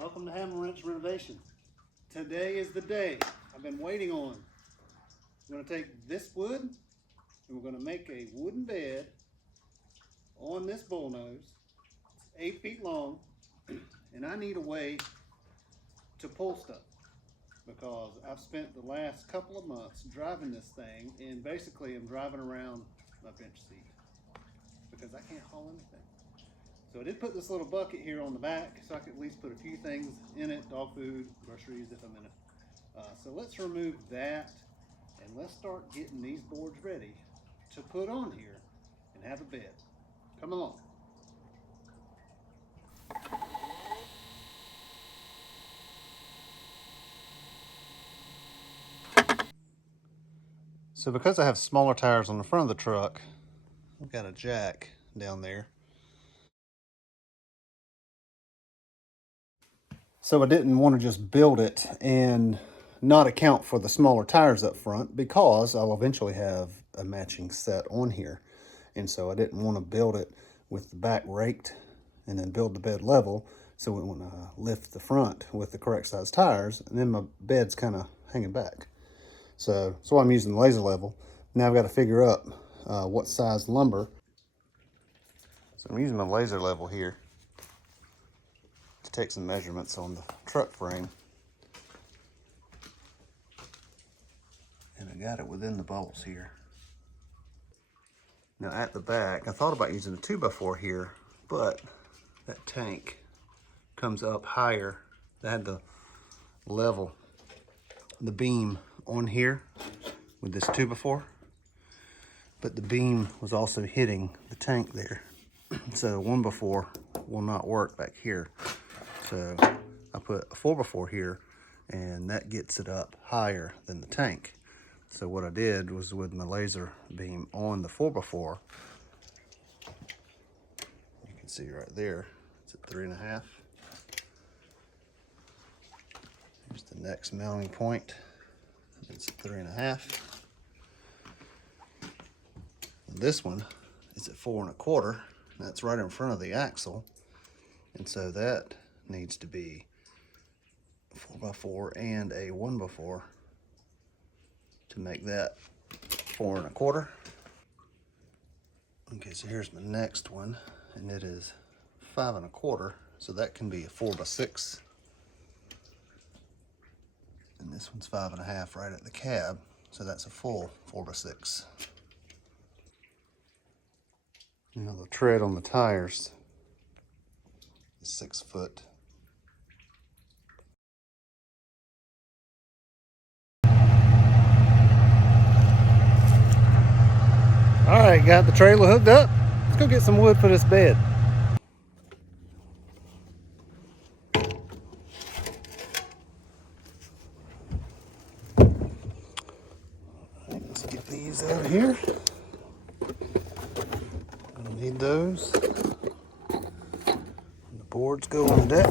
Welcome to Hammer Wrench Renovation. Today is the day I've been waiting on. I'm going to take this wood and we're going to make a wooden bed on this bullnose. It's 8 feet long, and I need a way to pull stuff because I've spent the last couple of months driving this thing, and basically I'm driving around my bench seat because I can't haul anything. So I did put this little bucket here on the back so I could at least put a few things in it, dog food, groceries if I'm in it. So let's remove that and let's start getting these boards ready to put on here and have a bed. Come along. So because I have smaller tires on the front of the truck, I've got a jack down there. So I didn't want to just build it and not account for the smaller tires up front because I'll eventually have a matching set on here. And so I didn't want to build it with the back raked and then build the bed level. So it wouldn't lift the front with the correct size tires, and then my bed's kind of hanging back. So that's why I'm using the laser level. Now I've got to figure up what size lumber. So I'm using my laser level here to take some measurements on the truck frame. And I got it within the bolts here. Now at the back, I thought about using a 2x4 here, but that tank comes up higher. I had to level the beam on here with this 2x4, but the beam was also hitting the tank there. So 1x4 will not work back here. So I put a 4x4 here, and that gets it up higher than the tank. So what I did was with my laser beam on the 4x4, you can see right there, it's at 3.5. Here's the next mounting point. It's at 3.5. This one is at 4.25. That's right in front of the axle. And so that needs to be 4x4 and a 1x4 to make that 4.25. Okay, so here's my next one, and it is 5.25. So that can be a 4x6. And this one's 5.5 right at the cab, so that's a full 4x6. Now the tread on the tires is 6 foot. All right, got the trailer hooked up. Let's go get some wood for this bed. Let's get these out of here. Gonna need those. And the boards go on deck.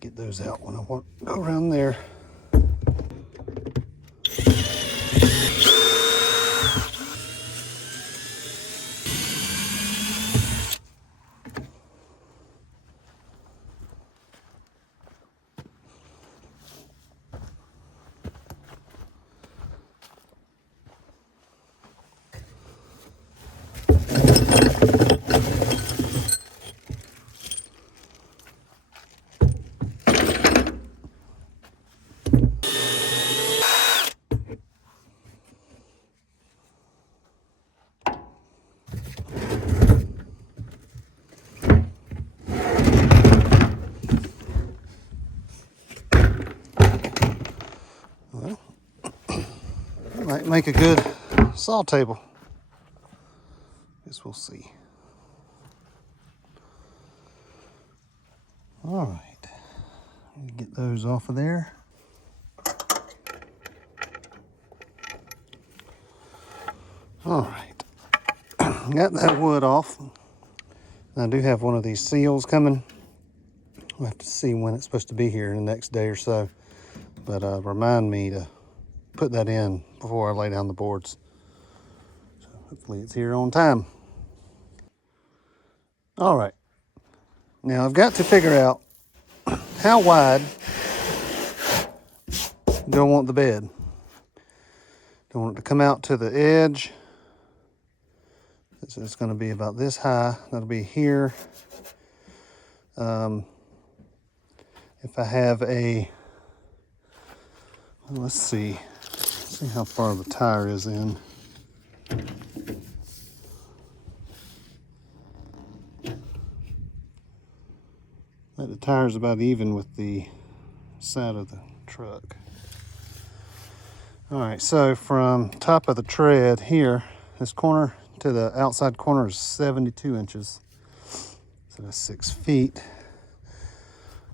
Get those out when I want to go around there. Well, that might make a good saw table. Guess we'll see. All right, get those off of there. All right, got that wood off. I do have one of these seals coming. We'll have to see when it's supposed to be here in the next day or so. But remind me to put that in before I lay down the boards. So hopefully it's here on time. All right. Now I've got to figure out how wide do I want the bed. Do I want it to come out to the edge? It's going to be about this high. That'll be here. If I have a, let's see how far the tire is in. The tire's about even with the side of the truck. All right, so from top of the tread here, this corner to the outside corner is 72 inches. So that's 6 feet.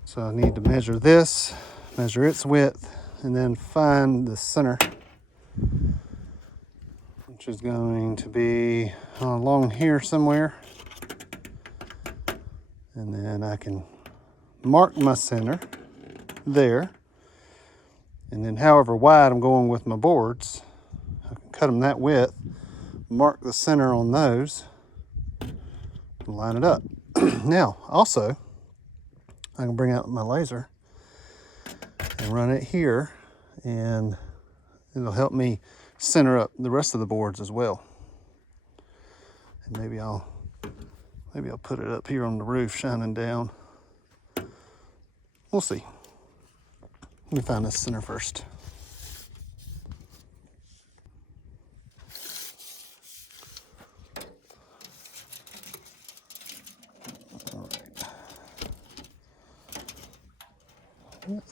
So I need to measure this, measure its width, and then find the center, which is going to be along here somewhere. And then I can mark my center there. And then however wide I'm going with my boards, I can cut them that width, mark the center on those, and line it up. Now, also, I can bring out my laser and run it here, and it'll help me center up the rest of the boards as well. And maybe I'll put it up here on the roof shining down. We'll see. Let me find this center first. All right.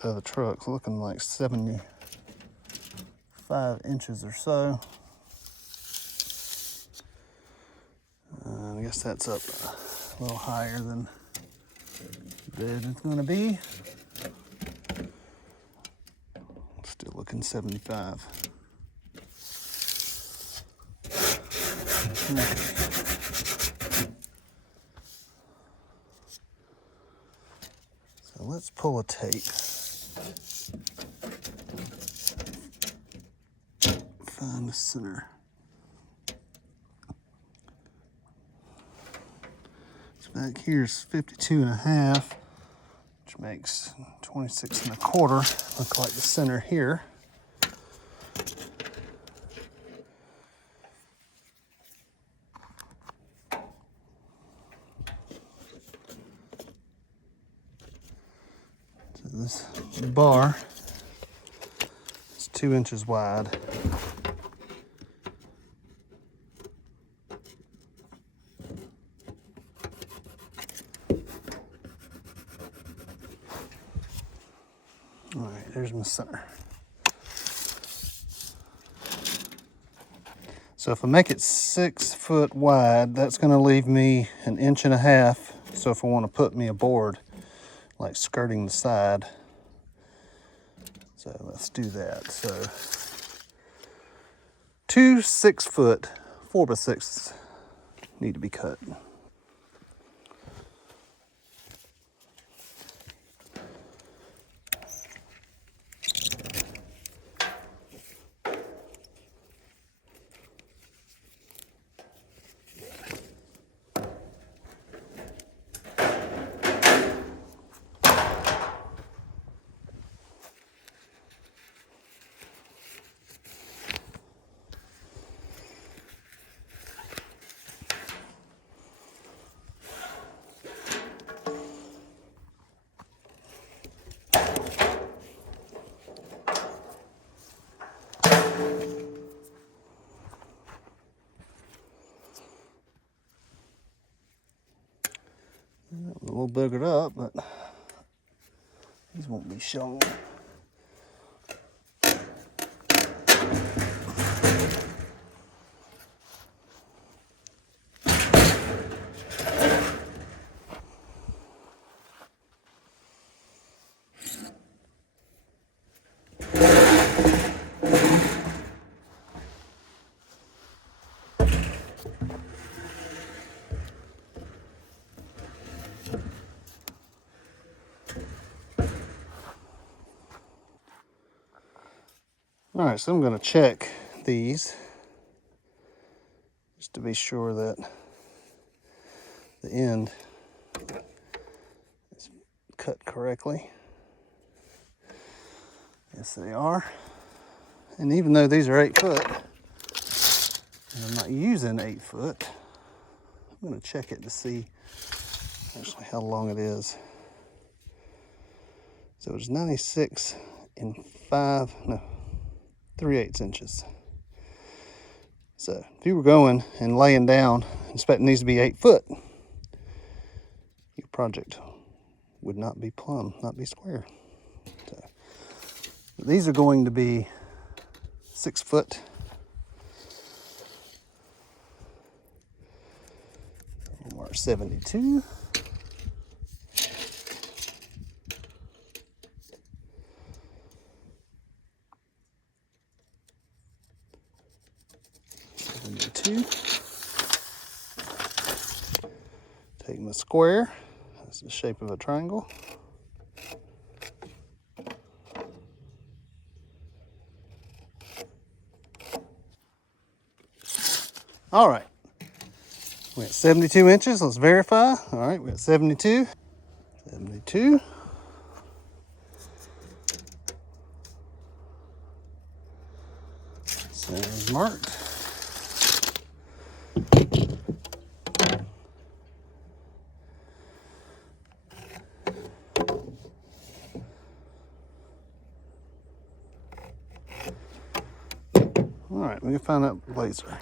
The truck's looking like 75 inches or so. I guess that's up a little higher than the bed is going to be. Still looking 75. Okay. So let's pull a tape. Find the center. So back here is 52 and a half, which makes 26 and a quarter. Look like the center here. So this bar is 2 inches wide. All right, there's my center. So if I make it 6 foot wide, that's going to leave me 1.5 inches. So if I want to put me a board like skirting the side, so let's do that. So 2 6 foot 4x6 need to be cut. A little boogered up, but these won't be shown. All right, so I'm going to check these just to be sure that the end it's cut correctly. Yes, they are. And even though these are 8 foot, and I'm not using 8 foot, I'm going to check it to see actually how long it is. So it's 96 and 3/8 inches. So if you were going and laying down expecting these to be 8 foot, your project would not be plumb, not be square. So these are going to be 6 foot. Mark 72. Take my square. That's the shape of a triangle. All right. We're at 72 inches. Let's verify. All right, we're at 72. 72. Sounds marked. All right, we can find that laser.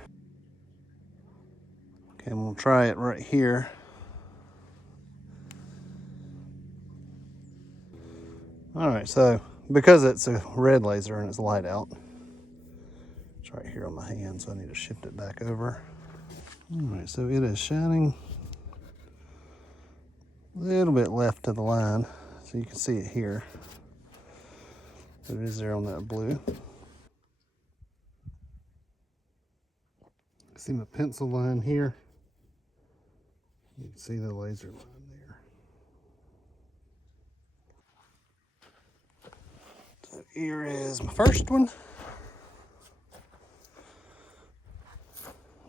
Okay, and we'll try it right here. All right, so because it's a red laser and it's light out, it's right here on my hand, so I need to shift it back over. All right, so it is shining a little bit left of the line, so you can see it here. But it is there on that blue. See my pencil line here? You can see the laser line there. So here is my first one.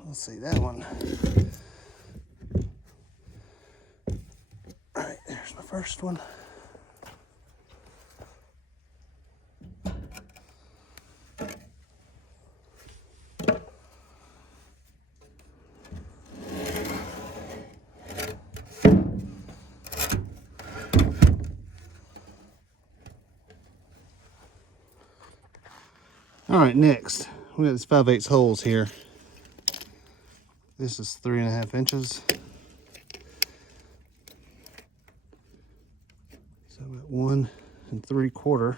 Let's see that one. All right, there's my first one. All right, next, we got these 5/8 holes here. This is 3.5 inches. So about 1 3/4.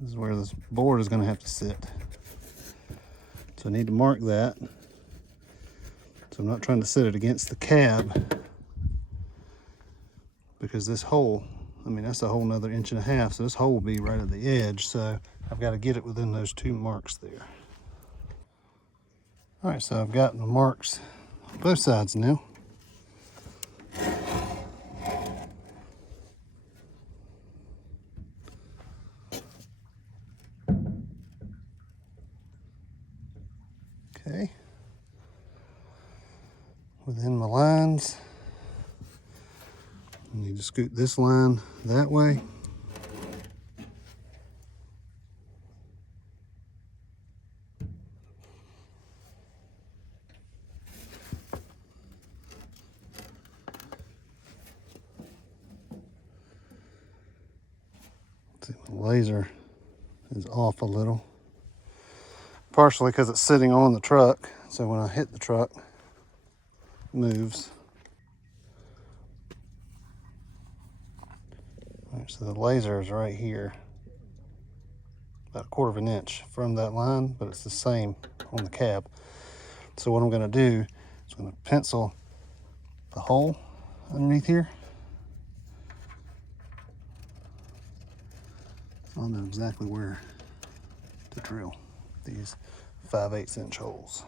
This is where this board is going to have to sit. So I need to mark that. So I'm not trying to set it against the cab, because this hole, I mean, that's a whole nother 1.5 inches. So this hole will be right at the edge. So I've got to get it within those 2 marks there. All right, so I've got the marks on both sides now. Okay. Within my lines, I need to scoot this line that way. See, my laser is off a little, partially because it's sitting on the truck. So when I hit the truck, it moves. All right, so the laser is right here, about 1/4 inch from that line, but it's the same on the cab. So what I'm going to do is I'm going to pencil the hole underneath here. I'll know exactly where to drill these 5/8 inch holes.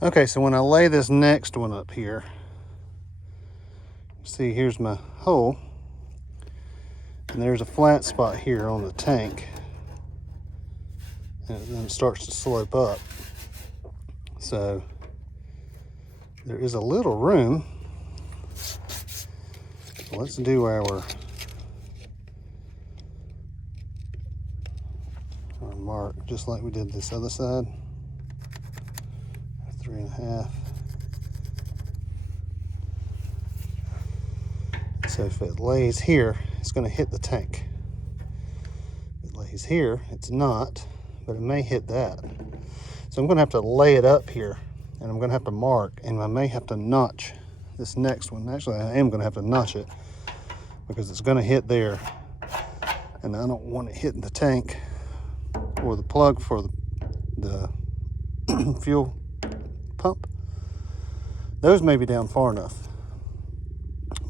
Okay, so when I lay this next one up here, see, here's my hole, and there's a flat spot here on the tank, and then it starts to slope up. So there is a little room. Let's do our mark just like we did this other side. 3.5. So if it lays here, it's going to hit the tank. If it lays here, it's not, but it may hit that. So I'm going to have to lay it up here, and I'm going to have to mark, and I may have to notch this next one. Actually, I am going to have to notch it because it's going to hit there, and I don't want it hitting the tank or the plug for the fuel pump. Those may be down far enough,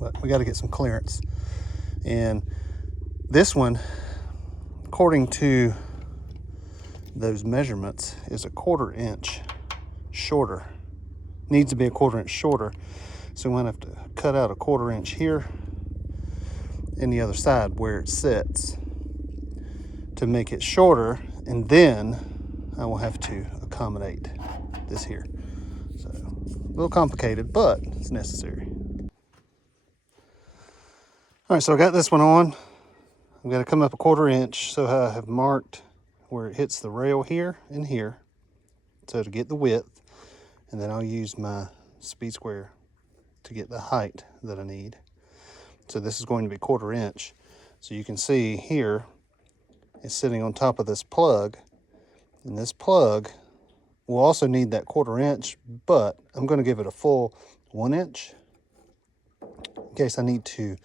but we got to get some clearance. And this one, according to those measurements, is a 1/4 inch shorter. Needs to be a 1/4 inch shorter. So I'm gonna have to cut out a 1/4 inch here and the other side where it sits to make it shorter, and then I will have to accommodate this here. So a little complicated, but it's necessary. All right, so I got this one on. I'm gonna come up a 1/4 inch, so I have marked where it hits the rail here and here, so to get the width, and then I'll use my speed square to get the height that I need. So this is going to be 1/4 inch. So you can see here, it's sitting on top of this plug, and this plug will also need that 1/4 inch, but I'm going to give it a full 1 inch in case I need to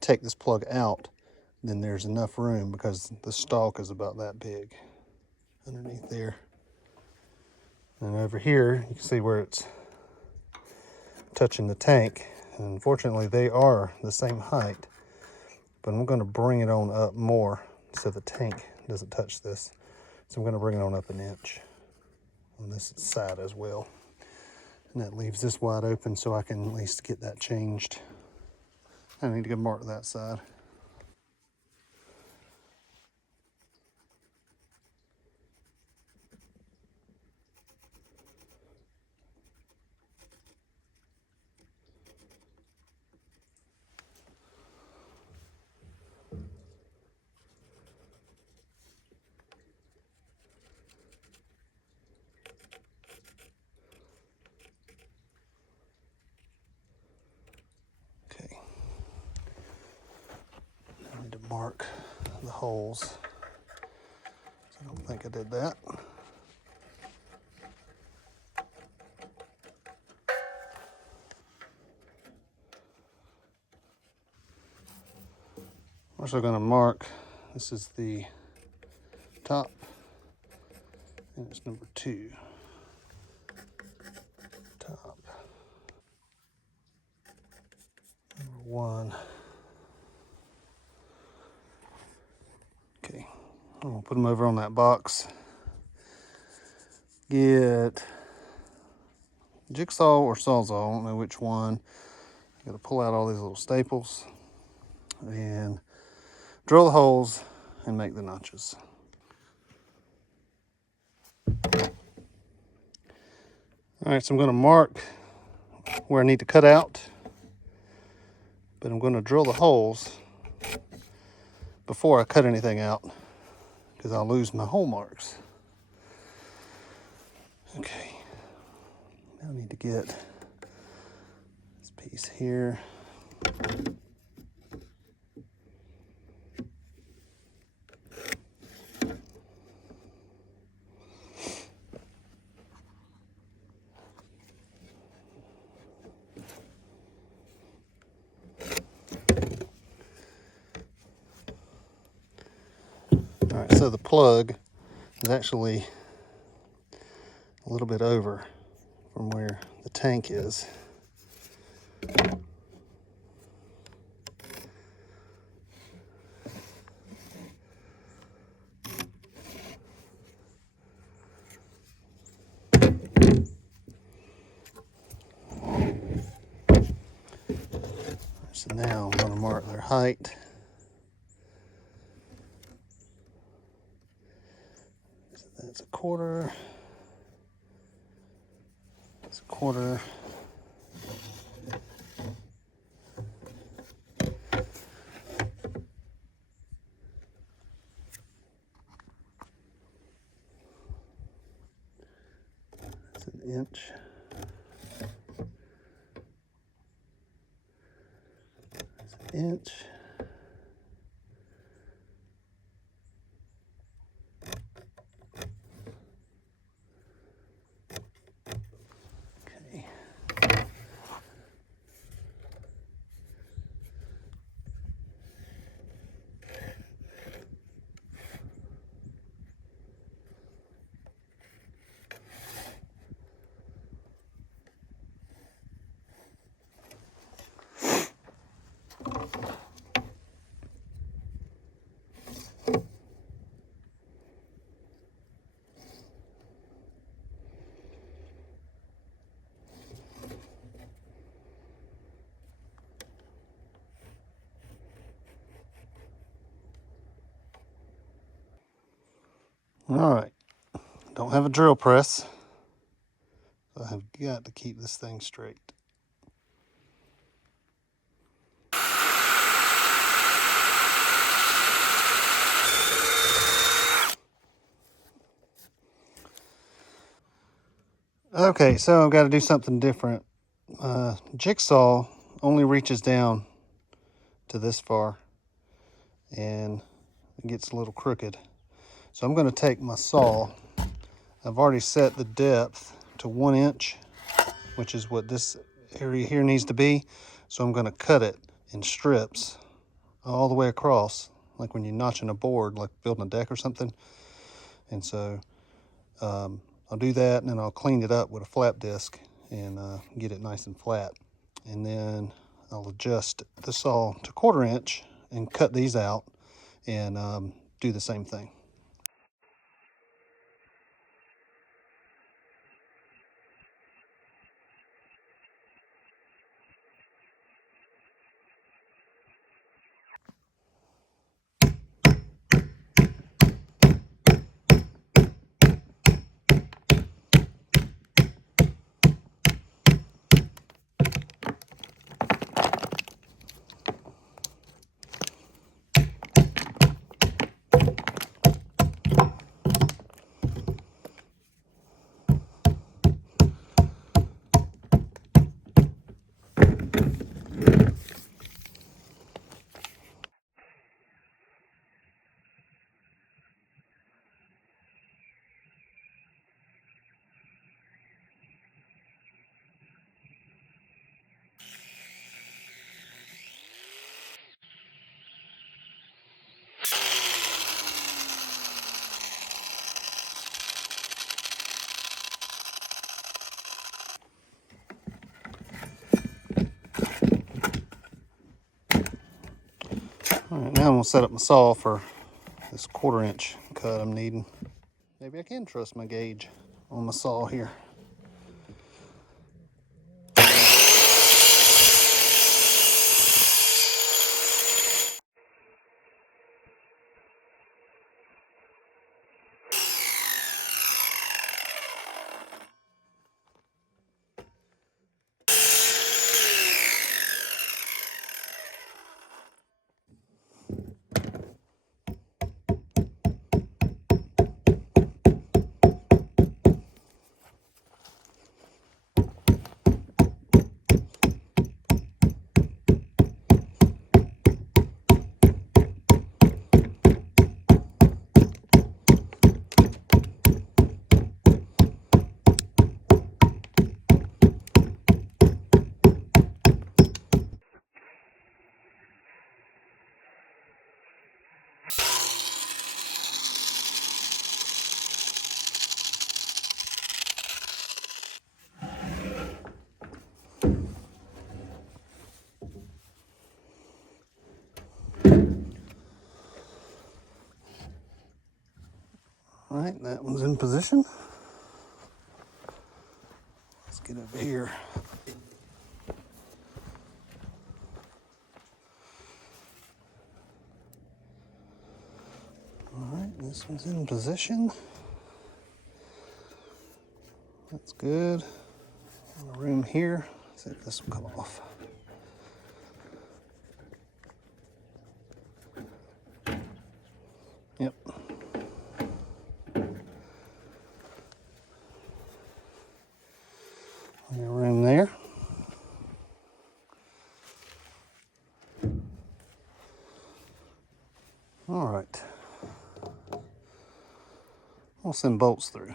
take this plug out. Then there's enough room because the stalk is about that big underneath there. And over here, you can see where it's touching the tank. And unfortunately, they are the same height, but I'm going to bring it on up more so the tank doesn't touch this. So I'm going to bring it on up 1 inch on this side as well. And that leaves this wide open so I can at least get that changed. I need to go mark that side. Okay. I need to mark the holes. I don't think I did that. I'm also going to mark, this is the top, and it's number 2. Top. Number 1. Okay, I'm going to put them over on that box. Get jigsaw or sawzall, I don't know which one. I got to pull out all these little staples and drill the holes and make the notches. All right, so I'm going to mark where I need to cut out, but I'm going to drill the holes before I cut anything out because I'll lose my hole marks. Okay, now I need to get this piece here. All right, so the plug is actually a little bit over from where the tank is. Now I'm going to mark their height. So that's a quarter. That's a quarter. That's an inch. That's an inch. Okay. All right. Don't have a drill press, so I have got to keep this thing straight. Okay, so I've got to do something different. Jigsaw only reaches down to this far and it gets a little crooked. So I'm going to take my saw. I've already set the depth to 1 inch, which is what this area here needs to be. So I'm going to cut it in strips all the way across, like when you're notching a board, like building a deck or something. And so I'll do that, and then I'll clean it up with a flap disc and get it nice and flat. And then I'll adjust the saw to 1/4 inch and cut these out and do the same thing. All right, now I'm gonna set up my saw for this 1/4 inch cut I'm needing. Maybe I can trust my gauge on my saw here. All right, that one's in position. Let's get over here. This one's in position. That's good. The room here. See if this will come off. Yep. Your room there. All right. We'll send bolts through.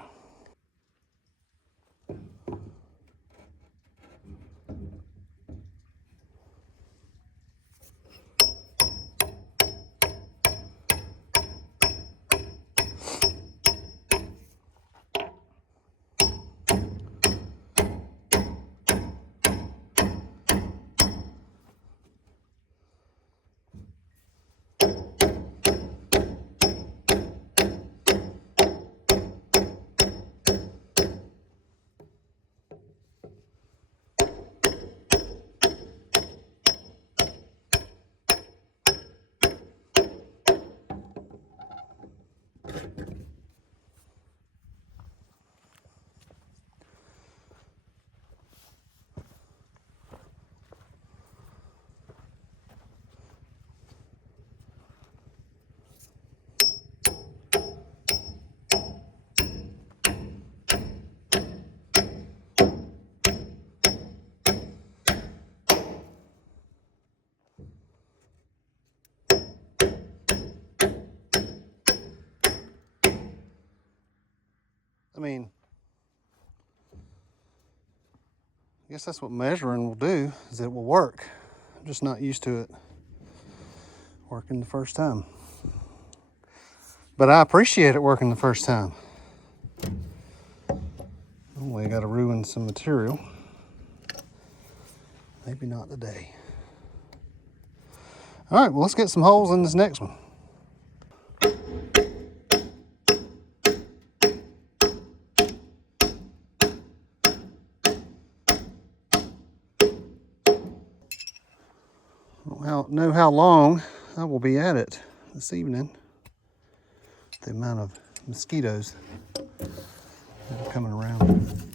I mean, I guess that's what measuring will do, is it will work. I'm just not used to it working the first time. But I appreciate it working the first time. Only got to ruin some material. Maybe not today. All right, well, let's get some holes in this next one. I don't know how long I will be at it this evening. The amount of mosquitoes that are coming around.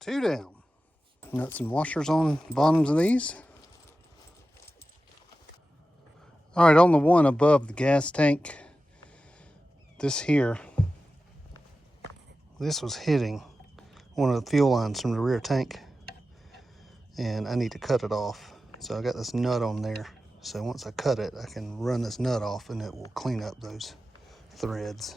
Two down. Nuts and washers on the bottoms of these. All right, on the one above the gas tank, this here, this was hitting one of the fuel lines from the rear tank, and I need to cut it off. So I got this nut on there. So once I cut it, I can run this nut off and it will clean up those threads.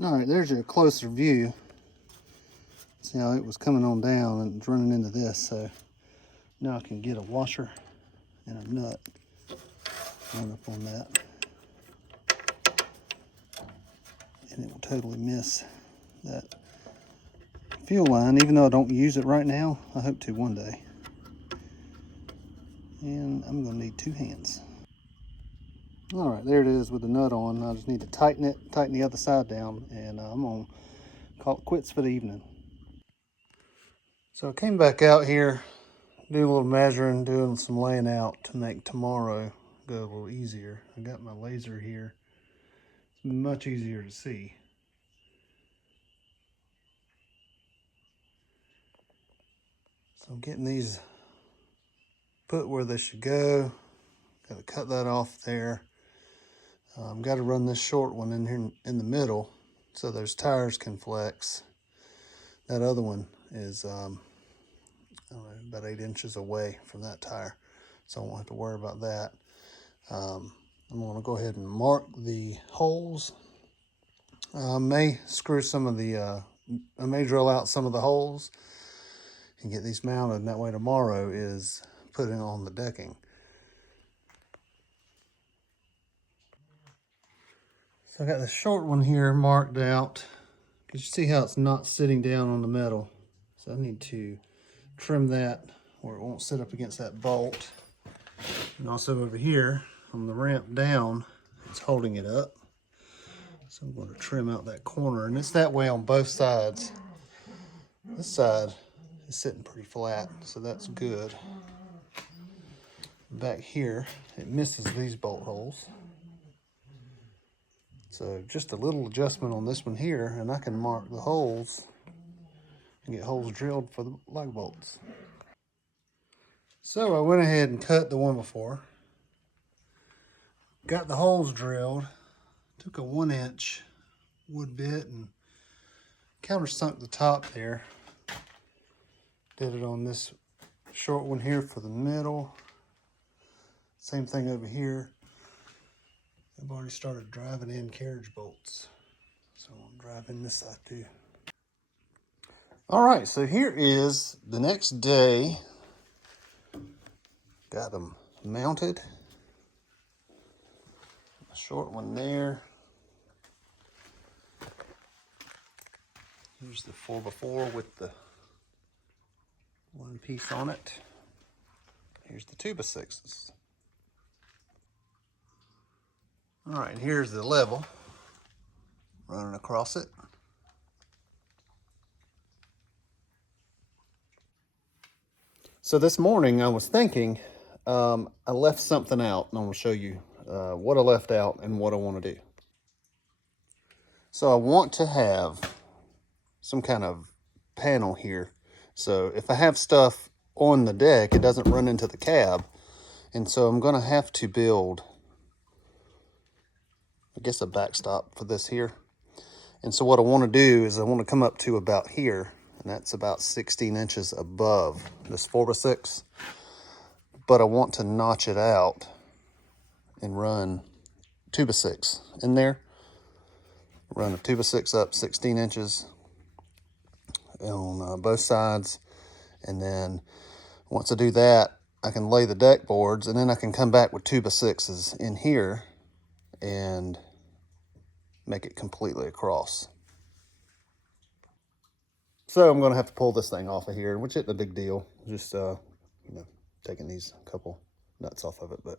All right, there's a closer view. See how it was coming on down and it's running into this. So now I can get a washer and a nut, run up on that, and it will totally miss that fuel line, even though I don't use it right now. I hope to one day. And I'm gonna need two hands. All right, there it is with the nut on. I just need to tighten it, tighten the other side down, and I'm gonna call it quits for the evening. So I came back out here, doing a little measuring, doing some laying out to make tomorrow go a little easier. I got my laser here. It's much easier to see. So I'm getting these put where they should go. Got to cut that off there. Got to run this short one in here in the middle so those tires can flex. That other one is about 8 inches away from that tire, so I won't have to worry about that. I'm going to go ahead and mark the holes. I may screw some of the, I may drill out some of the holes and get these mounted, and that way tomorrow is putting on the decking. So I got the short one here marked out. You see how it's not sitting down on the metal. So I need to trim that where it won't sit up against that bolt. And also over here on the ramp down, it's holding it up. So I'm going to trim out that corner, and it's that way on both sides. This side is sitting pretty flat, so that's good. Back here, it misses these bolt holes. So just a little adjustment on this one here, and I can mark the holes and get holes drilled for the lug bolts. So I went ahead and cut the one before. Got the holes drilled. Took a 1-inch wood bit and countersunk the top there. Did it on this short one here for the middle. Same thing over here. I've already started driving in carriage bolts, so I'm driving this side too. All right, so here is the next day. Got them mounted. A short one there. Here's the 4x4 with the one piece on it. Here's the 2x6s. All right, here's the level running across it. So this morning I was thinking, I left something out, and I'm gonna show you what I left out and what I want to do. So I want to have some kind of panel here. So if I have stuff on the deck, it doesn't run into the cab. And so I'm gonna have to build, I guess, a backstop for this here. And so what I want to do is I want to come up to about here, and that's about 16 inches above this 4x6. But I want to notch it out and run 2x6 in there. Run a 2x6 up 16 inches on both sides. And then once I do that, I can lay the deck boards, and then I can come back with 2x6s in here and make it completely across. So I'm going to have to pull this thing off of here, which isn't a big deal. Just, taking these couple nuts off of it. But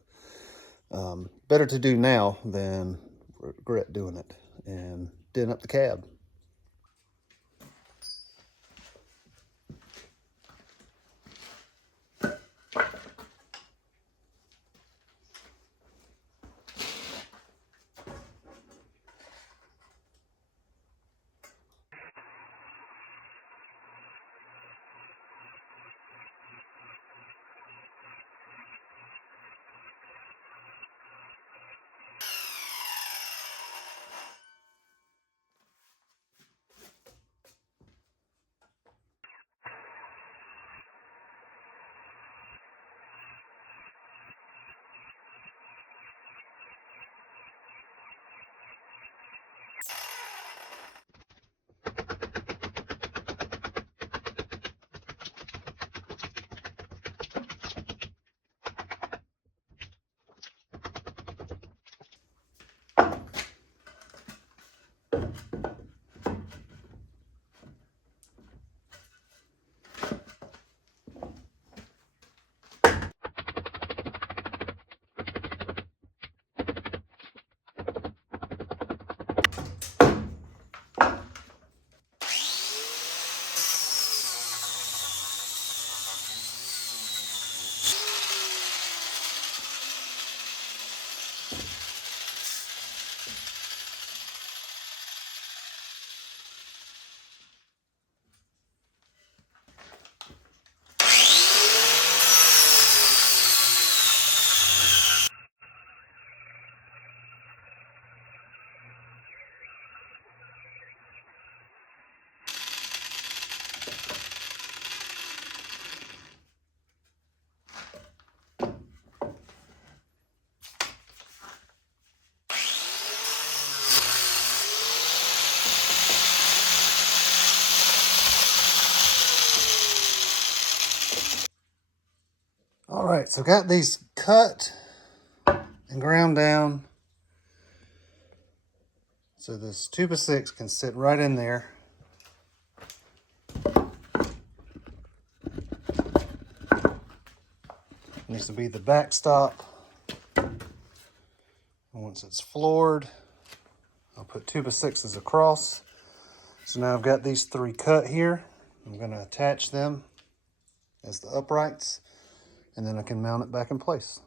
better to do now than regret doing it and dent up the cab. All right, so got these cut and ground down. So this 2x6 can sit right in there. Needs to be the backstop. And once it's floored, I'll put 2x6s across. So now I've got these 3 cut here. I'm going to attach them as the uprights, and then I can mount it back in place.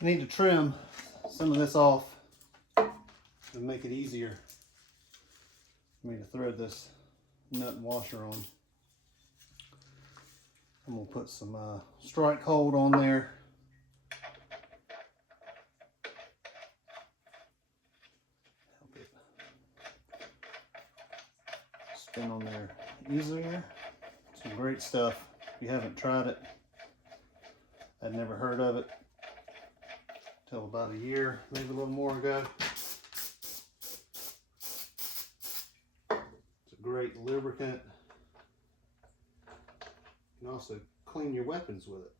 I need to trim some of this off to make it easier for me to thread this nut and washer on. I'm going to put some strike hold on there. Help it spin on there easier. Some great stuff. If you haven't tried it, I'd never heard of it until about a year, maybe a little more ago. It's a great lubricant. You can also clean your weapons with it.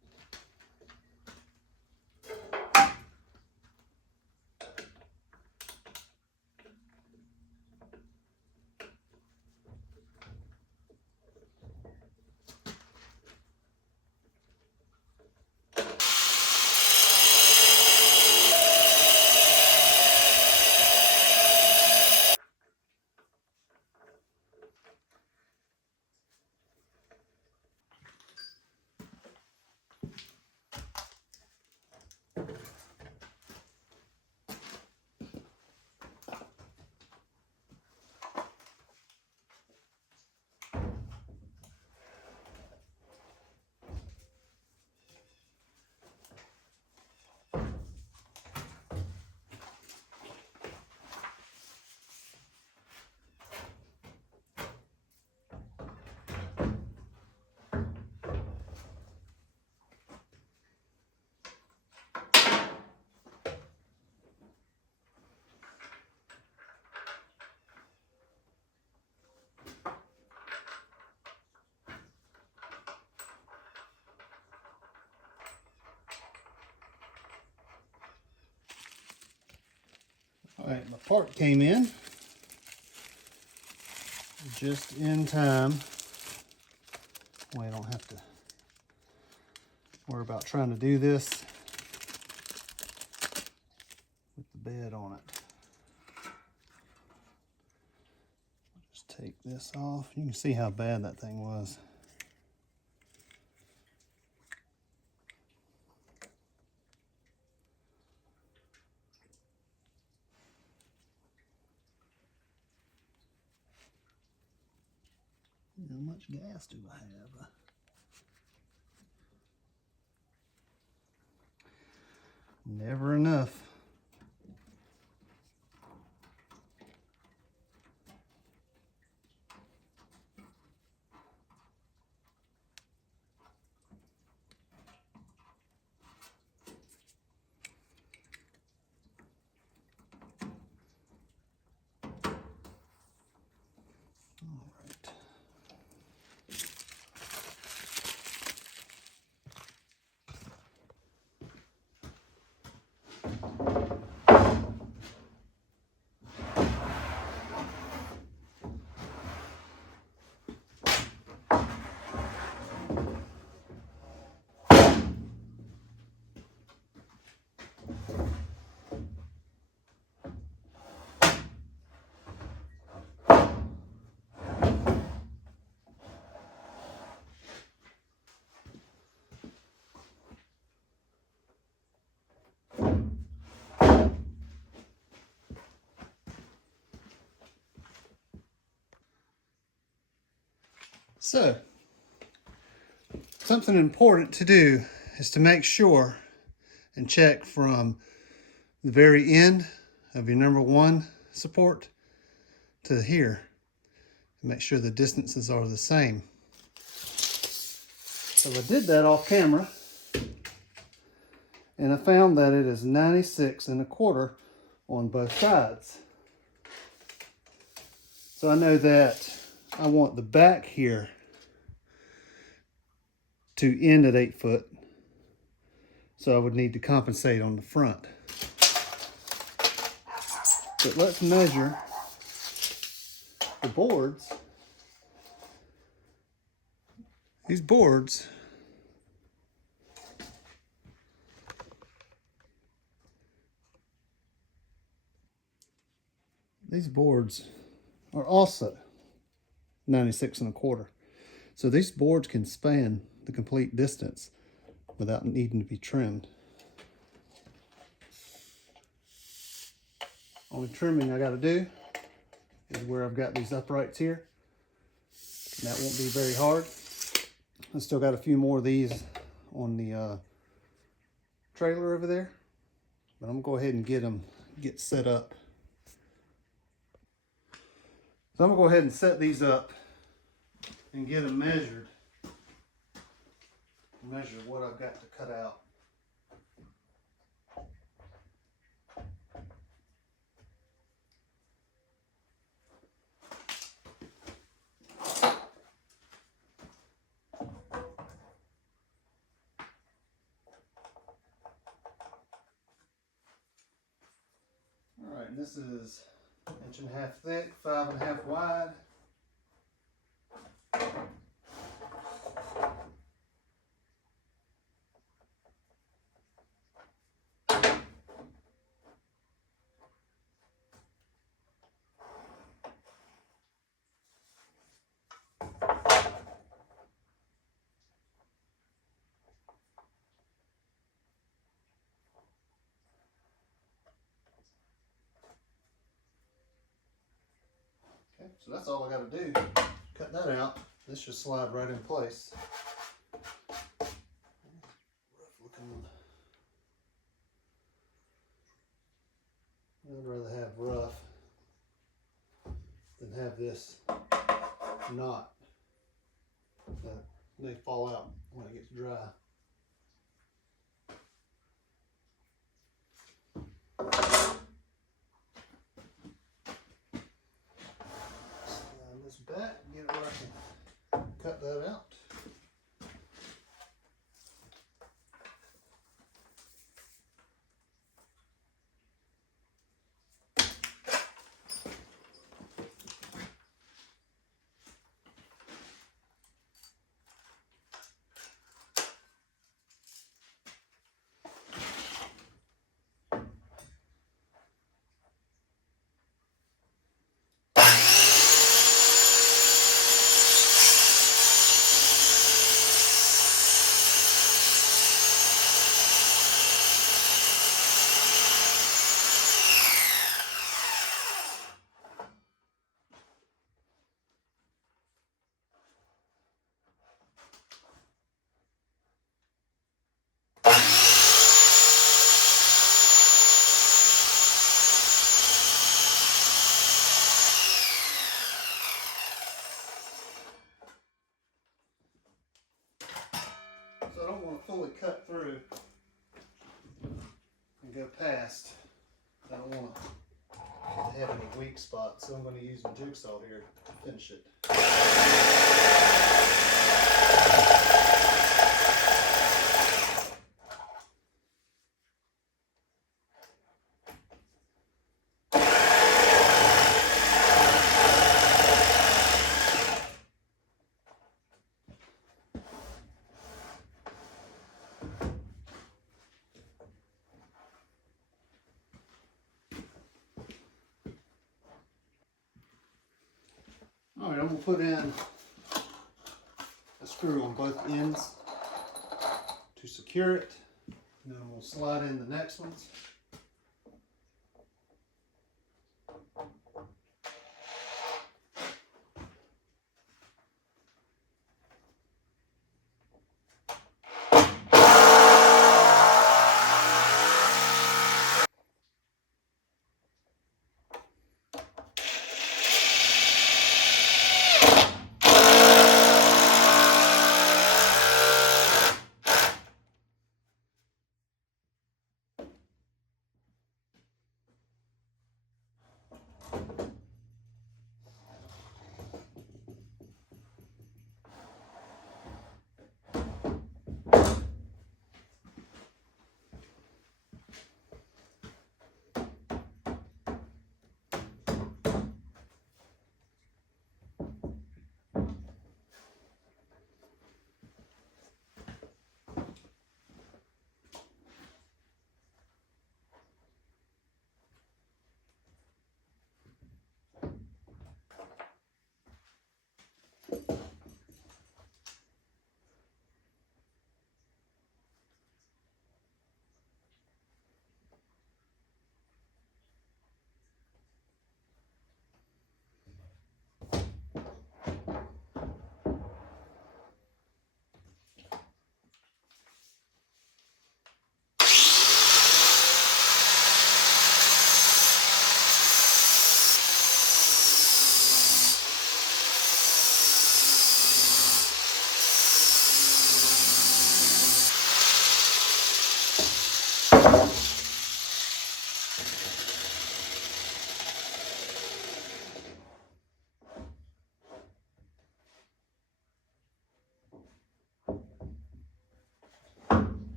All right, my part came in just in time. Well, I don't have to worry about trying to do this with the bed on it. Just take this off. You can see how bad that thing was. How much gas do I have? Never enough. So, something important to do is to make sure and check from the very end of your number 1 support to here. Make sure the distances are the same. So I did that off camera, and I found that it is 96 1/4 on both sides. So I know that I want the back here to end at 8 foot. So I would need to compensate on the front. But let's measure the boards. These boards are also 96 1/4. So these boards can span the complete distance without needing to be trimmed. Only trimming I got to do is where I've got these uprights here. And that won't be very hard. I still got a few more of these on the trailer over there, but I'm gonna go ahead and get set up. So I'm gonna go ahead and set these up and get them measured. Measure what I've got to cut out. All right, this is 1.5 inches thick, 5.5 wide. Okay, so that's all I got to do. Cut that out. This should slide right in place. Rough looking. I'd rather have rough than have this knot that they fall out when it gets dry. Slide this back and get it where I can cut that out. last. I don't want to have any weak spots, so I'm going to use my jigsaw here to finish it. Alright, I'm going to put in a screw on both ends to secure it, and then I'm going to slide in the next ones.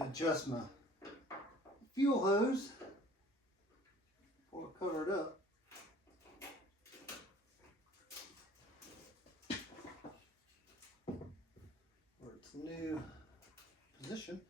Adjust my fuel hose before I cover it up. For its new position.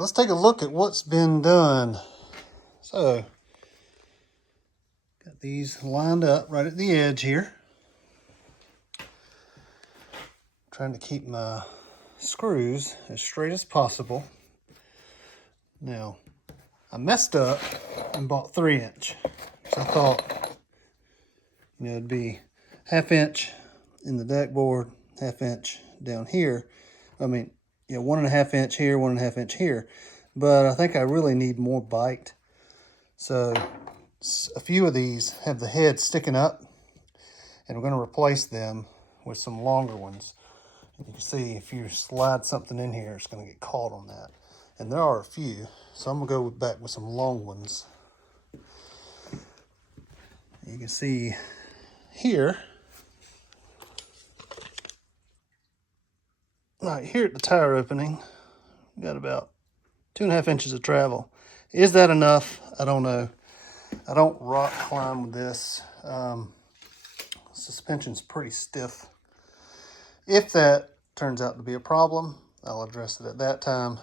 let's take a look at what's been done. So, got these lined up right at the edge here. Trying to keep my screws as straight as possible. Now, I messed up and bought 3-inch. So I thought, it'd be 1/2 inch in the deck board, 1/2 inch down here. I mean, 1.5 inch here, 1.5 inch here. But I think I really need more bite. So a few of these have the head sticking up, and we're going to replace them with some longer ones. And you can see if you slide something in here, it's going to get caught on that. And there are a few, so I'm going to go back with some long ones. You can see here, right here at the tire opening, we got about 2.5 inches of travel. Is that enough? I don't know. I don't rock climb with this. Suspension's pretty stiff. If that turns out to be a problem, I'll address it at that time.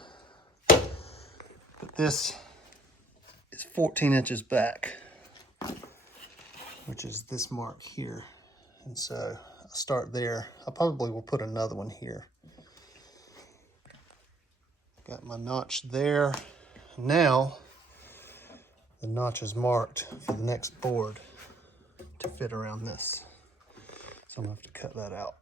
But this is 14 inches back, which is this mark here. And so I'll start there. I probably will put another one here. Got my notch there. Now, the notch is marked for the next board to fit around this. So I'm gonna have to cut that out.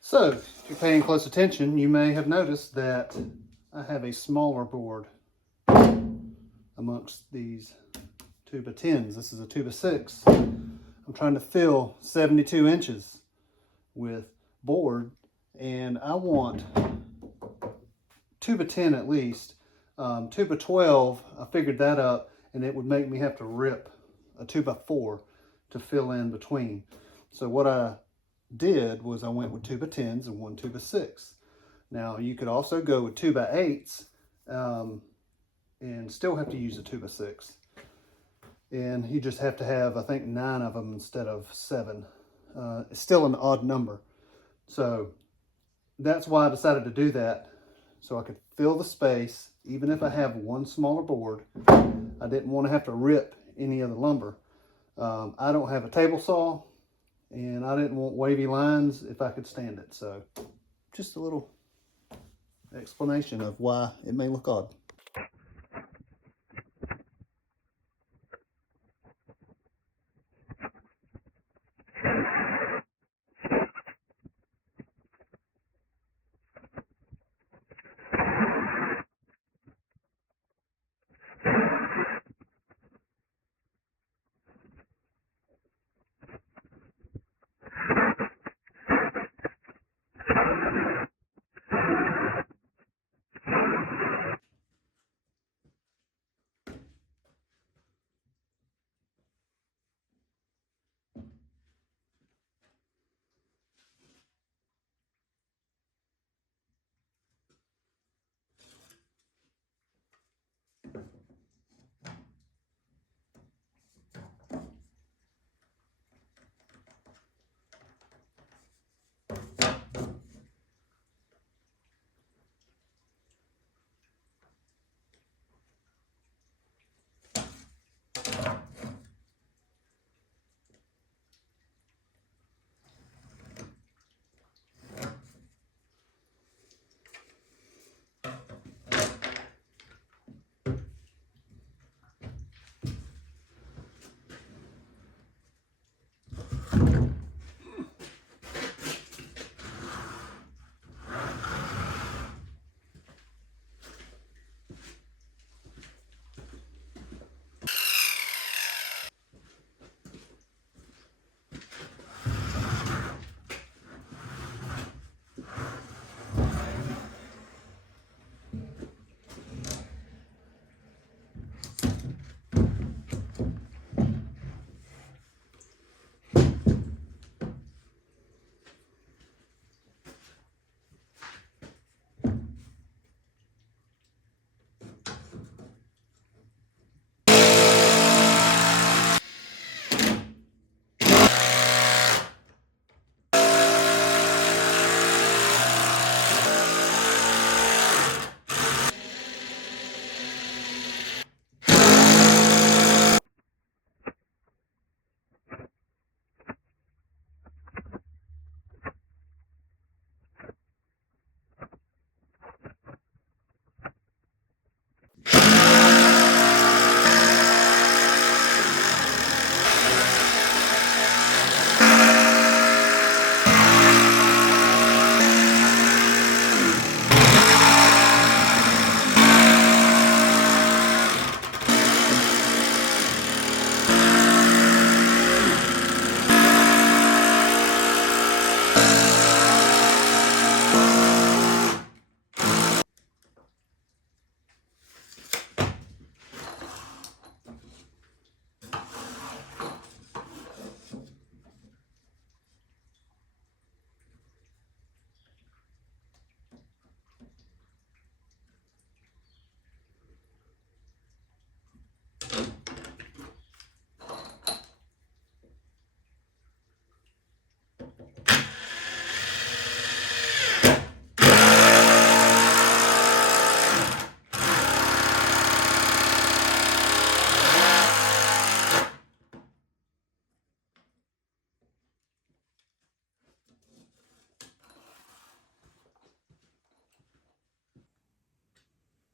So, if you're paying close attention, you may have noticed that I have a smaller board amongst these 2x10s. This is a 2x6. I'm trying to fill 72 inches with board, and I want 2x10 at least. 2x12, I figured that up, and it would make me have to rip a 2x4 to fill in between. So what I did was I went with 2x10s and one 2x6. Now you could also go with 2x8s and still have to use a 2x6. And you just have to have, I think, 9 of them instead of 7. It's still an odd number. So that's why I decided to do that, so I could fill the space, even if I have one smaller board. I didn't want to have to rip any of the lumber. I don't have a table saw, and I didn't want wavy lines if I could stand it. So just a little explanation of why it may look odd.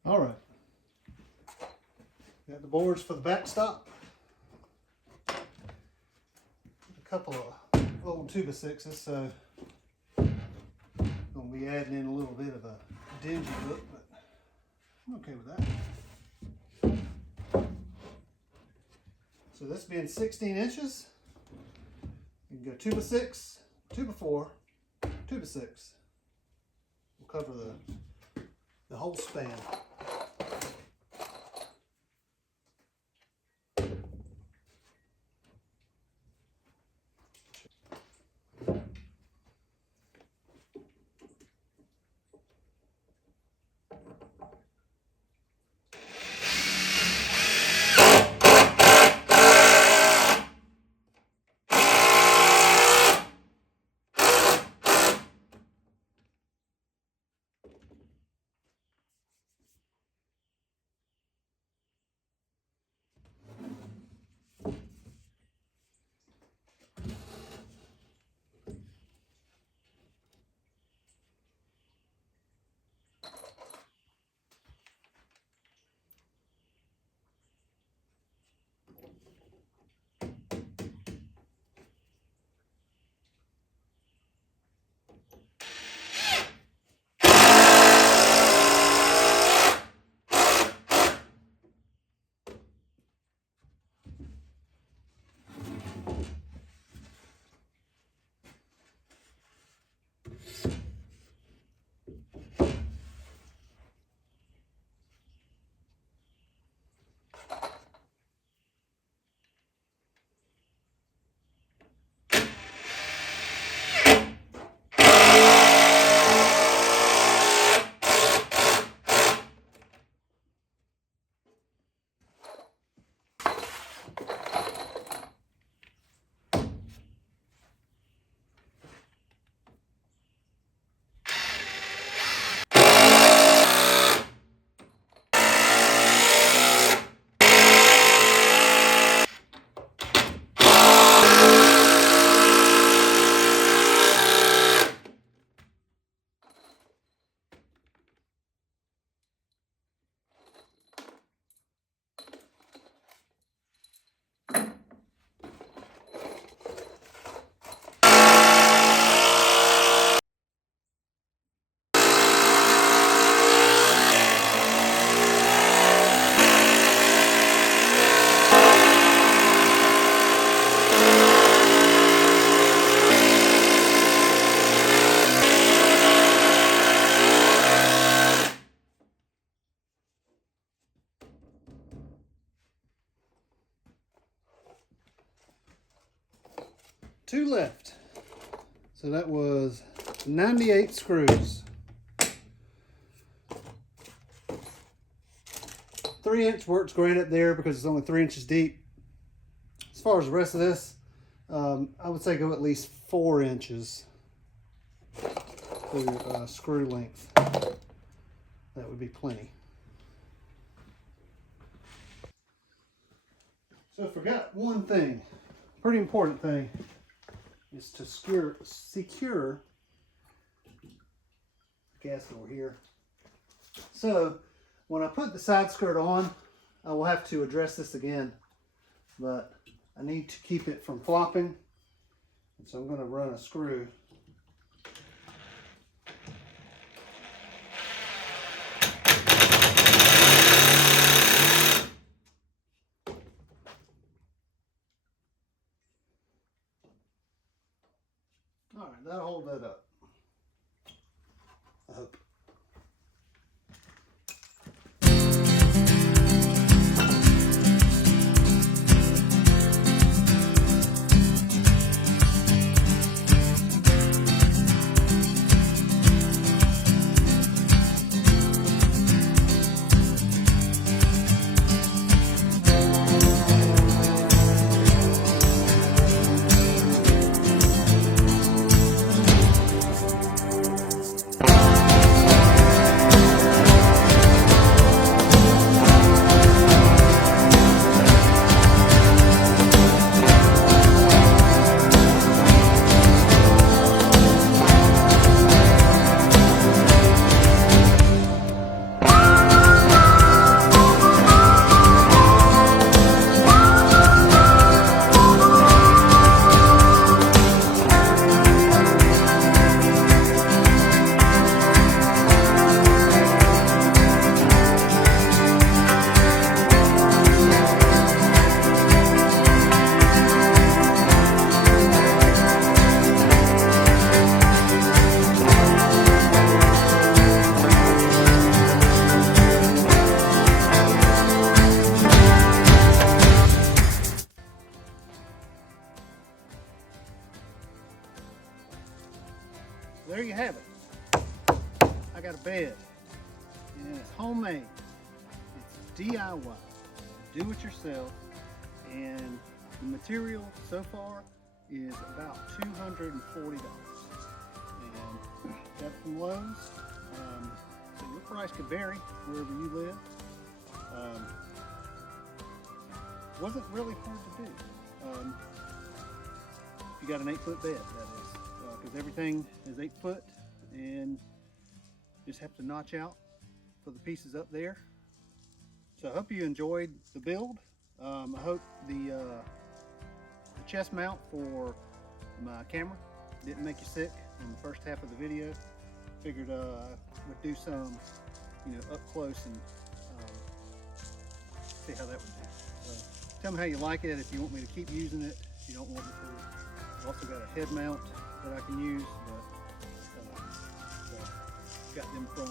All right. Got the boards for the backstop. A couple of old 2x6s, so gonna be adding in a little bit of a dingy look, but I'm okay with that. So this being 16 inches, you can go 2x6, 2x4, 2x6. We'll cover the whole span. Two left. So that was 98 screws. 3-inch works great up there because it's only 3 inches deep. As far as the rest of this, I would say go at least 4 inches for screw length. That would be plenty. So I forgot one thing, pretty important thing, is to secure the gasket over here. So when I put the side skirt on, I will have to address this again, but I need to keep it from flopping. And so I'm going to run a screw. All right, that'll hold that up, I hope. there you have it. I got a bed, and it's homemade. It's DIY, do it yourself, and the material so far is about $240. And got it from Lowe's. So your price could vary wherever you live. Wasn't really hard to do. If you got an 8-foot bed, that is, because everything is 8 foot, and just have to notch out for the pieces up there. So I hope you enjoyed the build. I hope the chest mount for my camera didn't make you sick in the first half of the video. Figured I would do some, up close and see how that would do. So tell me how you like it, if you want me to keep using it, if you don't want me to. I've also got a head mount that I can use, but so got them from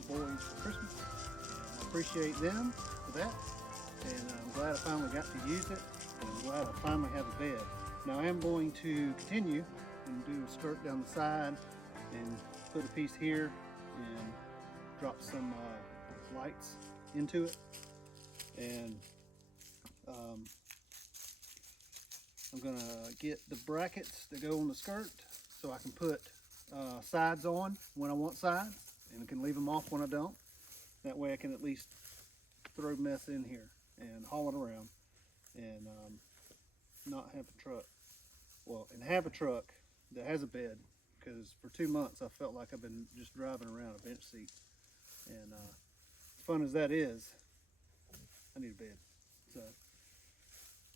the boys for Christmas. And I appreciate them for that, and I'm glad I finally got to use it, and I'm glad I finally have a bed. Now I am going to continue and do a skirt down the side and put a piece here and drop some lights into it, and I'm gonna get the brackets that go on the skirt so I can put sides on when I want sides, and I can leave them off when I don't. That way I can at least throw mess in here and haul it around, and not have a truck. Well, and have a truck that has a bed, because for 2 months I felt like I've been just driving around a bench seat, and as fun as that is, I need a bed. So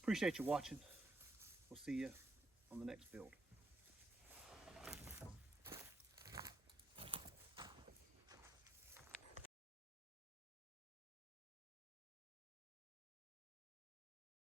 appreciate you watching. We'll see you on the next build.